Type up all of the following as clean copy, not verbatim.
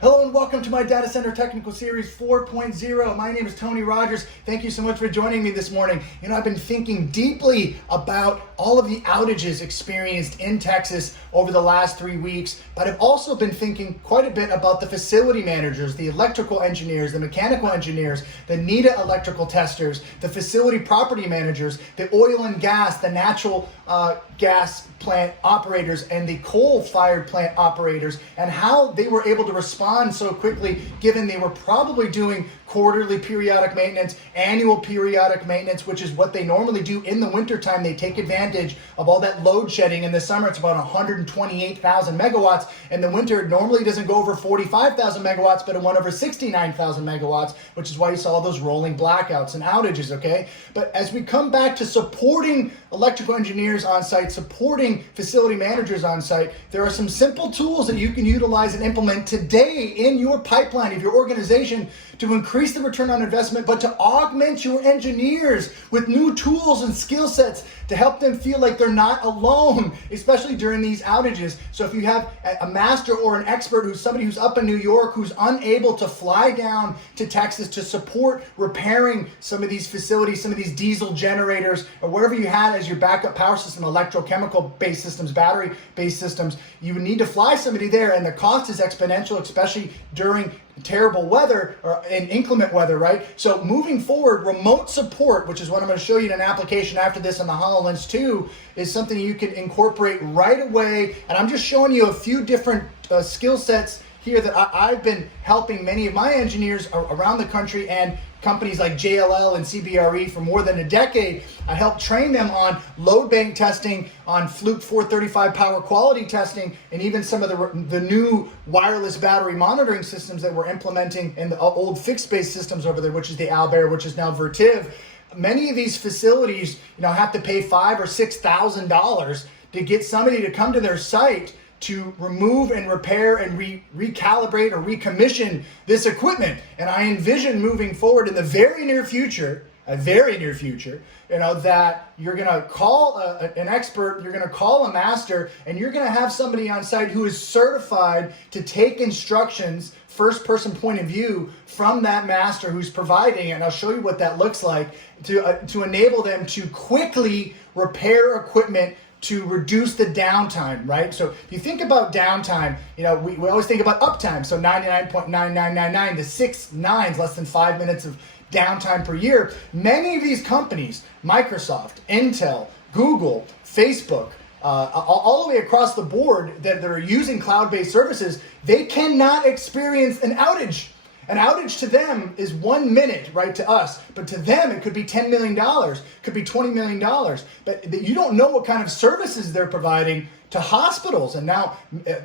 Hello and welcome to my Data Center Technical Series 4.0. My name is Tony Rogers. Thank you so much for joining me this morning. I've been thinking deeply about all of the outages experienced in Texas over the last 3 weeks, but I've also been thinking quite a bit about the facility managers, the electrical engineers, the mechanical engineers, the NETA electrical testers, the facility property managers, the oil and gas, the natural gas plant operators, and the coal-fired plant operators, and how they were able to respond so quickly, given they were probably doing quarterly periodic maintenance, annual periodic maintenance, which is what they normally do in the wintertime. They take advantage of all that load shedding. In the summer, it's about 128,000 megawatts. In the winter, it normally doesn't go over 45,000 megawatts, but it went over 69,000 megawatts, which is why you saw those rolling blackouts and outages, okay? But as we come back to supporting electrical engineers on site, supporting facility managers on site, there are some simple tools that you can utilize and implement today in your pipeline of your organization to increase the return on investment, but to augment your engineers with new tools and skill sets to help them feel like they're not alone, especially during these outages. So if you have a master or an expert who's somebody who's up in New York who's unable to fly down to Texas to support repairing some of these facilities, some of these diesel generators, or whatever you had as your backup power system, electrochemical based systems, battery based systems, you would need to fly somebody there, and the cost is exponential, especially during terrible weather or in inclement weather, right? So moving forward, remote support, which is what I'm going to show you in an application after this on the HoloLens 2, is something you can incorporate right away. And I'm just showing you a few different skill sets here that I've been helping many of my engineers around the country and companies like JLL and CBRE for more than a decade. I helped train them on load bank testing, on Fluke 435 power quality testing, and even some of the new wireless battery monitoring systems that we're implementing in the old fixed-based systems over there, which is the Owlbear, which is now Vertiv. Many of these facilities, have to pay $5,000 or $6,000 to get somebody to come to their site to remove and repair and recalibrate or recommission this equipment. And I envision moving forward in the very near future, that you're gonna call an expert, you're gonna call a master, and you're gonna have somebody on site who is certified to take instructions, first person point of view, from that master who's providing it. And I'll show you what that looks like to enable them to quickly repair equipment to reduce the downtime, right? So if you think about downtime, we always think about uptime. So 99.9999, the 6 nines, less than 5 minutes of downtime per year. Many of these companies, Microsoft, Intel, Google, Facebook, all the way across the board that are using cloud-based services, they cannot experience an outage. An outage to them is 1 minute, right, to us, but to them it could be $10 million, could be $20 million, but you don't know what kind of services they're providing to hospitals. And now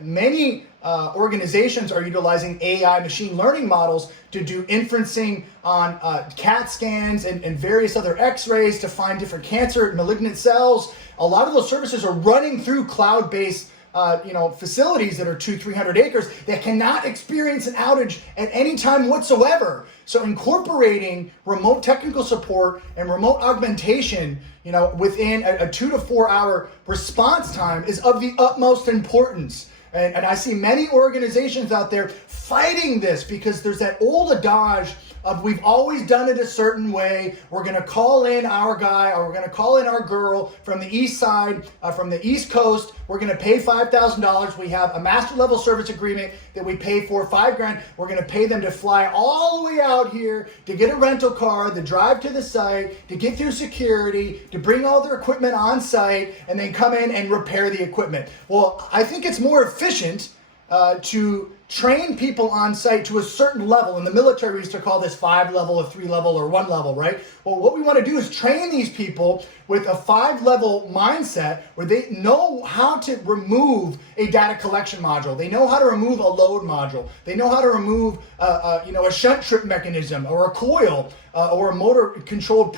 many organizations are utilizing AI machine learning models to do inferencing on CAT scans and various other x-rays to find different cancer and malignant cells. A lot of those services are running through cloud-based facilities that are 200-300 acres that cannot experience an outage at any time whatsoever. So incorporating remote technical support and remote augmentation, within a 2 to 4 hour response time is of the utmost importance. And I see many organizations out there fighting this because there's that old adage of we've always done it a certain way. We're going to call in our guy or we're going to call in our girl from the east side, from the East Coast. We're going to pay $5,000. We have a master level service agreement that we pay for $5,000. We're going to pay them to fly all the way out here to get a rental car, to drive to the site, to get through security, to bring all their equipment on site, and then come in and repair the equipment. Well, I think it's more efficient to train people on site to a certain level. In the military, we used to call this 5 level, or 3 level, or 1 level, right? Well, what we want to do is train these people with a 5 level mindset where they know how to remove a data collection module. They know how to remove a load module. They know how to remove a shunt trip mechanism or a coil or a motor controlled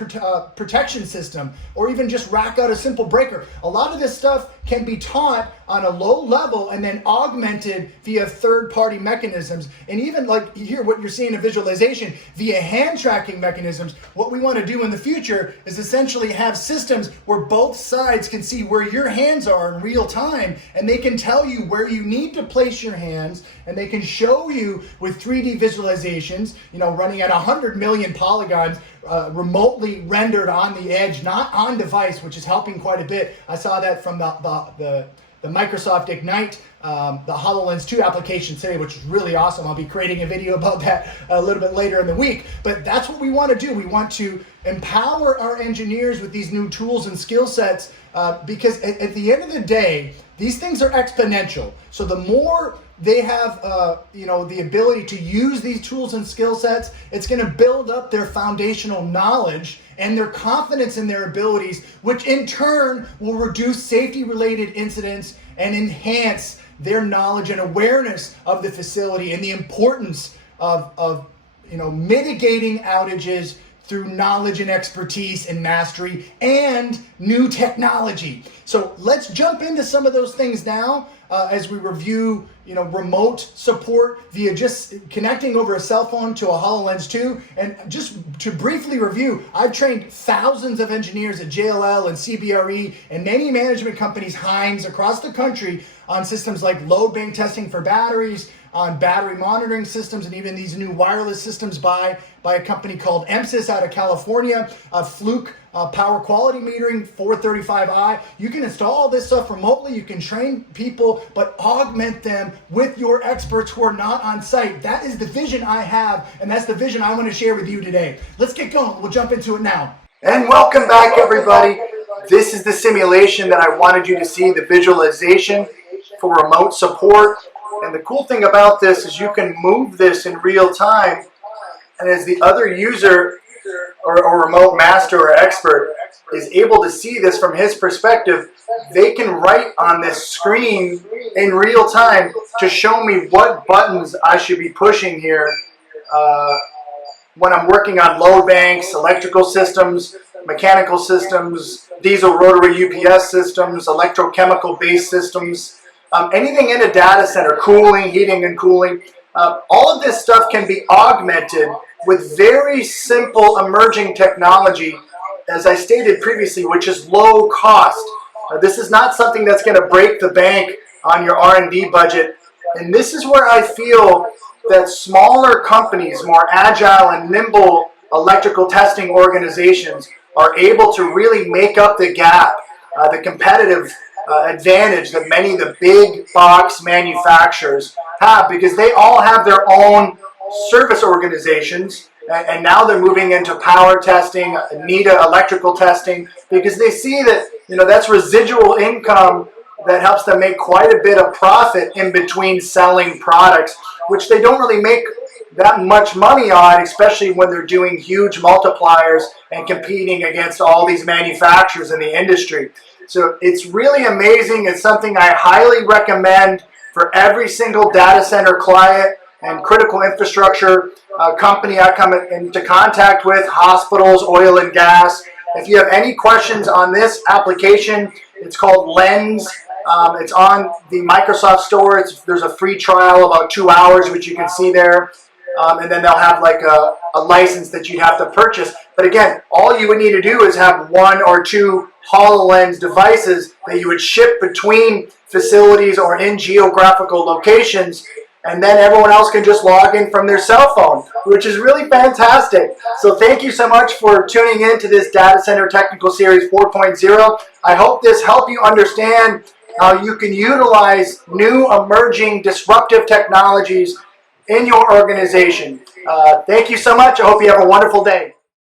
protection system, or even just rack out a simple breaker. A lot of this stuff can be taught on a low level and then augmented via third-party third-party mechanisms, and even like here what you're seeing in visualization via hand tracking mechanisms. What we want to do in the future is essentially have systems where both sides can see where your hands are in real time, and they can tell you where you need to place your hands, and they can show you with 3D visualizations, running at 100 million polygons, remotely rendered on the edge, not on device, which is helping quite a bit. I saw that from the Microsoft Ignite, the HoloLens 2 application today, which is really awesome. I'll be creating a video about that a little bit later in the week. But that's what we want to do. We want to empower our engineers with these new tools and skill sets because at the end of the day, these things are exponential. So the more they have the ability to use these tools and skill sets, it's going to build up their foundational knowledge and their confidence in their abilities, which in turn will reduce safety-related incidents and enhance their knowledge and awareness of the facility and the importance of mitigating outages through knowledge and expertise and mastery and new technology. So let's jump into some of those things now as we review remote support via just connecting over a cell phone to a HoloLens 2. And just to briefly review, I've trained thousands of engineers at JLL and CBRE and many management companies, Hines, across the country on systems like load bank testing for batteries, on battery monitoring systems, and even these new wireless systems by a company called EMSYS out of California, Fluke power quality metering, 435i. You can install all this stuff remotely. You can train people, but augment them with your experts who are not on site. That is the vision I have, and that's the vision I want to share with you today. Let's get going. We'll jump into it now. And welcome back, everybody. This is the simulation that I wanted you to see, the visualization for remote support. And the cool thing about this is you can move this in real time, and as the other user or remote master or expert is able to see this from his perspective, they can write on this screen in real time to show me what buttons I should be pushing here when I'm working on load banks, electrical systems, mechanical systems, diesel rotary UPS systems, electrochemical based systems, anything in a data center, cooling, heating and cooling. All of this stuff can be augmented with very simple emerging technology, as I stated previously, which is low cost. This is not something that's going to break the bank on your R&D budget. And this is where I feel that smaller companies, more agile and nimble electrical testing organizations are able to really make up the gap, the competitive advantage that many of the big box manufacturers have, because they all have their own service organizations, and now they're moving into power testing, NETA electrical testing, because they see that that's residual income that helps them make quite a bit of profit in between selling products, which they don't really make that much money on, especially when they're doing huge multipliers and competing against all these manufacturers in the industry. So it's really amazing. It's something I highly recommend for every single data center client and critical infrastructure company I come into contact with, hospitals, oil and gas. If you have any questions on this application, it's called Lens. It's on the Microsoft Store. There's a free trial, about 2 hours, which you can see there. And then they'll have like a license that you'd have to purchase. But again, all you would need to do is have 1 or 2 HoloLens devices that you would ship between facilities or in geographical locations, and then everyone else can just log in from their cell phone, which is really fantastic. So thank you so much for tuning in to this Data Center Technical Series 4.0. I hope this helped you understand how you can utilize new, emerging, disruptive technologies in your organization. Thank you so much. I hope you have a wonderful day.